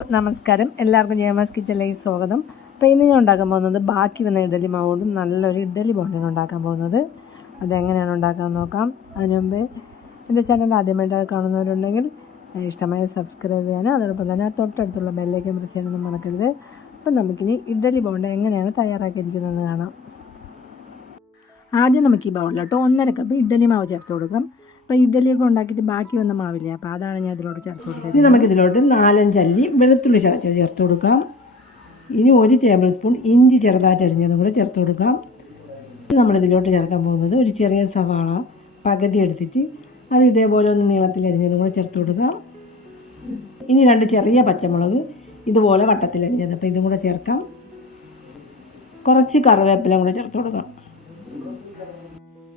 നമസ്കാരം. എല്ലാവർക്കും ജയമാസ് കിച്ചണിലേക്ക് സ്വാഗതം. അപ്പോൾ ഇന്ന് ഞാൻ ഉണ്ടാക്കാൻ പോകുന്നത് ബാക്കി വന്ന ഇഡലി മാവുകൊണ്ട് നല്ലൊരു ഇഡലി ബോണ്ടാണ് ഉണ്ടാക്കാൻ പോകുന്നത്. അതെങ്ങനെയാണ് ഉണ്ടാക്കാൻ നോക്കാം. അതിനു മുമ്പ് എന്റെ ചാനൽ ആദ്യമായിട്ട് കാണുന്നവരുണ്ടെങ്കിൽ ഇഷ്ടമായ സബ്സ്ക്രൈബ് ചെയ്യാനും അതോടൊപ്പം തന്നെ തൊട്ടടുത്തുള്ള ബെല്ലേക്ക് പ്രസ് മറക്കരുത്. അപ്പം നമുക്കിനി ഇഡലി ബോണ്ട എങ്ങനെയാണ് തയ്യാറാക്കിയിരിക്കുന്നതെന്ന് കാണാം. ആദ്യം നമുക്ക് ഈ ബൗളിലോട്ട് ഒന്നര കപ്പ് ഇഡ്ഡലി മാവ് ചേർത്ത് കൊടുക്കാം. അപ്പോൾ ഇഡ്ഡലിയൊക്കെ ഉണ്ടാക്കിയിട്ട് ബാക്കി വന്ന മാവില്ലേ? അപ്പോൾ അതാണ് ഞാൻ ഇതിലോട്ട് ചേർത്ത് കൊടുത്തത്. ഇനി നമുക്ക് ഇതിലോട്ട് നാലഞ്ചല്ലി വെളുത്തുള്ളി ചതച്ച് ചേർത്ത് കൊടുക്കാം. ഇനി ഒരു ടേബിൾ സ്പൂൺ ഇഞ്ചി ചെറുതായിട്ട് അരിഞ്ഞതും കൂടെ ചേർത്ത് കൊടുക്കാം. നമ്മളിതിലോട്ട് ചേർക്കാൻ പോകുന്നത് ഒരു ചെറിയ സവാള പകുതി എടുത്തിട്ട് അത് ഇതേപോലെ ഒന്ന് നീളത്തിൽ അരിഞ്ഞതും കൂടെ ചേർത്ത് കൊടുക്കാം. ഇനി രണ്ട് ചെറിയ പച്ചമുളക് ഇതുപോലെ വട്ടത്തിൽ അരിഞ്ഞത്. അപ്പോൾ ഇതും കൂടെ ചേർക്കാം. കുറച്ച് കറിവേപ്പില കൂടെ ചേർത്ത് കൊടുക്കാം.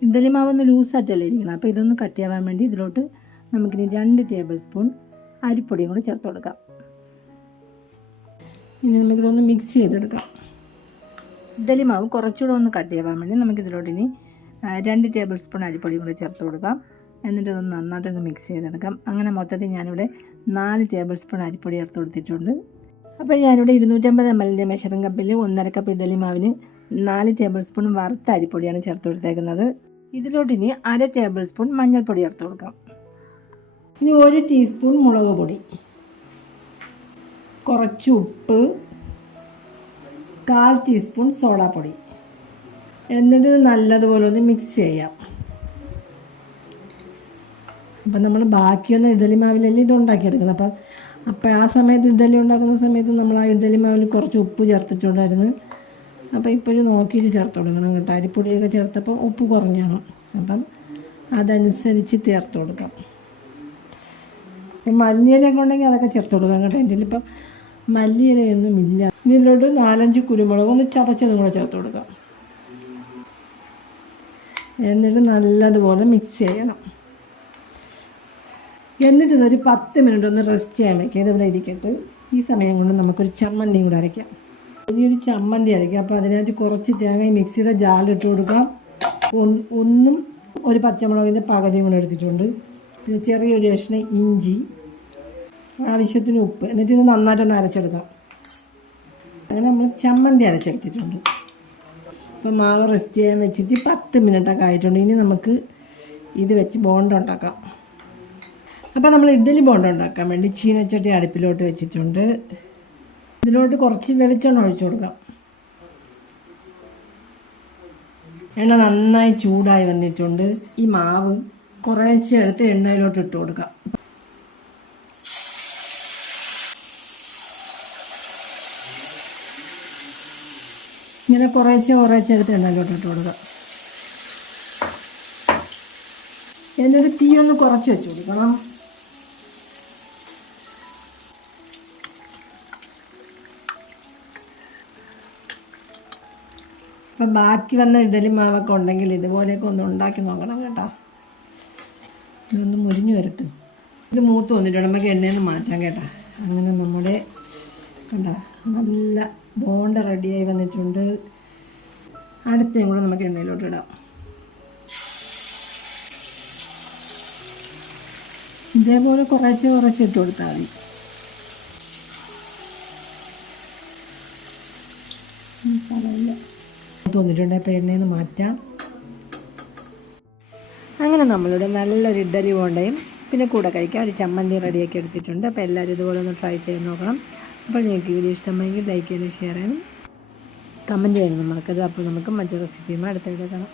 ഇഡ്ഡലി മാവൊന്ന് ലൂസായിട്ടല്ലേ ഇരിക്കണം അപ്പോൾ ഇതൊന്ന് കട്ട് ചെയ്യാൻ വേണ്ടി ഇതിലോട്ട് നമുക്കിനി രണ്ട് ടേബിൾ സ്പൂൺ അരിപ്പൊടിയും കൂടി ചേർത്ത് കൊടുക്കാം. ഇനി നമുക്കിതൊന്ന് മിക്സ് ചെയ്തെടുക്കാം. ഇഡ്ഡലി മാവ് കുറച്ചുകൂടെ ഒന്ന് കട്ട് ചെയ്യാൻ വേണ്ടി നമുക്കിതിലോട്ട് ഇനി രണ്ട് ടേബിൾ സ്പൂൺ അരിപ്പൊടിയും കൂടി ചേർത്ത് കൊടുക്കാം. എന്നിട്ട് ഇതൊന്ന് നന്നായിട്ടൊന്ന് മിക്സ് ചെയ്തെടുക്കാം. അങ്ങനെ മൊത്തത്തിൽ ഞാനിവിടെ നാല് ടേബിൾ സ്പൂൺ അരിപ്പൊടി ചേർത്ത് കൊടുത്തിട്ടുണ്ട്. അപ്പോൾ ഞാനിവിടെ ഇരുന്നൂറ്റമ്പത് എം എല്ലിന്റെ മെഷറിംഗ് കപ്പിൽ ഒന്നര കപ്പ് ഇഡ്ഡലി മാവിന് നാല് ടേബിൾ സ്പൂൺ വറുത്ത അരിപ്പൊടിയാണ് ചേർത്ത് കൊടുത്തേക്കുന്നത്. ഇതിലോട്ട് ഇനി അര ടേബിൾ സ്പൂൺ മഞ്ഞൾപ്പൊടി ചേർത്ത് കൊടുക്കാം. ഇനി ഒരു ടീസ്പൂൺ മുളക് പൊടി. കുറച്ച് ഉപ്പ്. കാൽ ടീസ്പൂൺ സോഡാപ്പൊടി. എന്നിട്ട് നല്ലതുപോലെ ഒന്ന് മിക്സ് ചെയ്യാം. അപ്പം നമ്മൾ ബാക്കിയൊന്നും ഇഡലി മാവിലല്ലേ ഇത് ഉണ്ടാക്കിയെടുക്കുന്നത്. അപ്പം അപ്പം ആ സമയത്ത് ഇഡലി ഉണ്ടാക്കുന്ന സമയത്ത് നമ്മൾ ആ ഇഡലി മാവിൽ കുറച്ച് ഉപ്പ് ചേർത്തിട്ടുണ്ടായിരുന്നു. അപ്പോൾ ഇപ്പോഴും നോക്കിയിട്ട് ചേർത്ത് കൊടുക്കണം കേട്ടോ. അരിപ്പൊടിയൊക്കെ ചേർത്തപ്പോൾ ഉപ്പ് കുറഞ്ഞാണ്. അപ്പം അതനുസരിച്ച് ചേർത്ത് കൊടുക്കാം. മല്ലിയിലൊക്കെ ഉണ്ടെങ്കിൽ അതൊക്കെ ചേർത്ത് കൊടുക്കാം കേട്ടോ. എന്റെ ഇപ്പം മല്ലിയിലയൊന്നും ഇല്ല. ഇതിലോട്ട് നാലഞ്ച് കുരുമുളക് ഒന്ന് ചതച്ചതും കൂടെ ചേർത്ത് കൊടുക്കാം. എന്നിട്ട് നല്ലതുപോലെ മിക്സ് ചെയ്യണം. എന്നിട്ട് ഇതൊരു പത്ത് മിനിറ്റ് ഒന്ന് റെസ്റ്റ് ചെയ്യാൻ വയ്ക്കുക ഇതിവിടെ ഇരിക്കട്ടെ. ഈ സമയം കൊണ്ട് നമുക്കൊരു ചമ്മന്തിയും കൂടെ അരയ്ക്കാം. ഇനി ഒരു ചമ്മന്തി അരയ്ക്കാം. അപ്പോൾ അതിനകത്ത് കുറച്ച് തേങ്ങ മിക്സിയുടെ ജാലിട്ട് കൊടുക്കാം. ഒന്നും ഒരു പച്ചമുളകിന്റെ പകുതിയും കൂടെ എടുത്തിട്ടുണ്ട്. പിന്നെ ചെറിയൊരു കഷ്ണം ഇഞ്ചി ആവശ്യത്തിന് ഉപ്പ്. എന്നിട്ട് ഇത് നന്നായിട്ടൊന്ന് അരച്ചെടുക്കാം. അങ്ങനെ നമ്മൾ ചമ്മന്തി അരച്ചെടുത്തിട്ടുണ്ട്. അപ്പോൾ മാവ് റെസ്റ്റ് ചെയ്യാൻ വെച്ചിട്ട് പത്ത് മിനിറ്റൊക്കെ ആയിട്ടുണ്ട്. ഇനി നമുക്ക് ഇത് വെച്ച് ബോണ്ട ഉണ്ടാക്കാം. അപ്പോൾ നമ്മൾ ഇഡ്ഡലി ബോണ്ട ഉണ്ടാക്കാൻ വേണ്ടി ചീനച്ചട്ടി അടുപ്പിലോട്ട് വെച്ചിട്ടുണ്ട്. ഇതിലോട്ട് കുറച്ച് വെളിച്ചെണ്ണ ഒഴിച്ചു കൊടുക്കാം. എണ്ണ നന്നായി ചൂടായി വന്നിട്ടുണ്ട്. ഈ മാവ് കുറേശ്ശെ എടുത്ത് എണ്ണയിലോട്ട് ഇട്ട് കൊടുക്കാം. ഇങ്ങനെ കുറേശ്ശെ കുറേശ്ശെ എടുത്ത് എണ്ണയിലോട്ട് ഇട്ട് കൊടുക്കാം. എന്നിട്ട് തീ ഒന്ന് കുറച്ച് വെച്ച് കൊടുക്കണം. അപ്പം ബാക്കി വന്ന ഇഡലി മാവൊക്കെ ഉണ്ടെങ്കിൽ ഇതുപോലെയൊക്കെ ഒന്ന് ഉണ്ടാക്കി നോക്കണം കേട്ടോ. ഇതൊന്ന് മുരിഞ്ഞു വരട്ടെ. ഇത് മൂത്ത് വന്നിട്ടുണ്ട്. നമുക്ക് എണ്ണയിൽ മാറ്റാം കേട്ടോ. അങ്ങനെ നമ്മുടെ കണ്ട നല്ല ബോണ്ട റെഡിയായി വന്നിട്ടുണ്ട്. അടുത്തയും കൂടെ നമുക്ക് എണ്ണയിലോട്ട് ഇടാം. ഇതേപോലെ കുറച്ച് കുറച്ച് ഇട്ട് കൊടുത്താൽ മതി. ഉം, തോന്നിട്ടുണ്ട് അപ്പോൾ എണ്ണയിൽ നിന്ന് മാറ്റാം. അങ്ങനെ നമ്മളുടെ നല്ലൊരു ഇഡ്ഡലി ബോണ്ടയും പിന്നെ കൂടെ കഴിക്കാം. ഒരു ചമ്മന്തി റെഡിയാക്കി എടുത്തിട്ടുണ്ട്. അപ്പോൾ എല്ലാവരും ഇതുപോലെ ഒന്ന് ട്രൈ ചെയ്ത് നോക്കണം. അപ്പോൾ നിങ്ങൾക്ക് വീഡിയോ ഇഷ്ടമായെങ്കിൽ ലൈക്ക് ചെയ്യാനും ഷെയർ ചെയ്യാനും കമന്റ് ചെയ്യാനും മറക്കരുത്. അപ്പോൾ നമുക്ക് മറ്റു റെസിപ്പിയുമായി അടുത്ത കാണാം.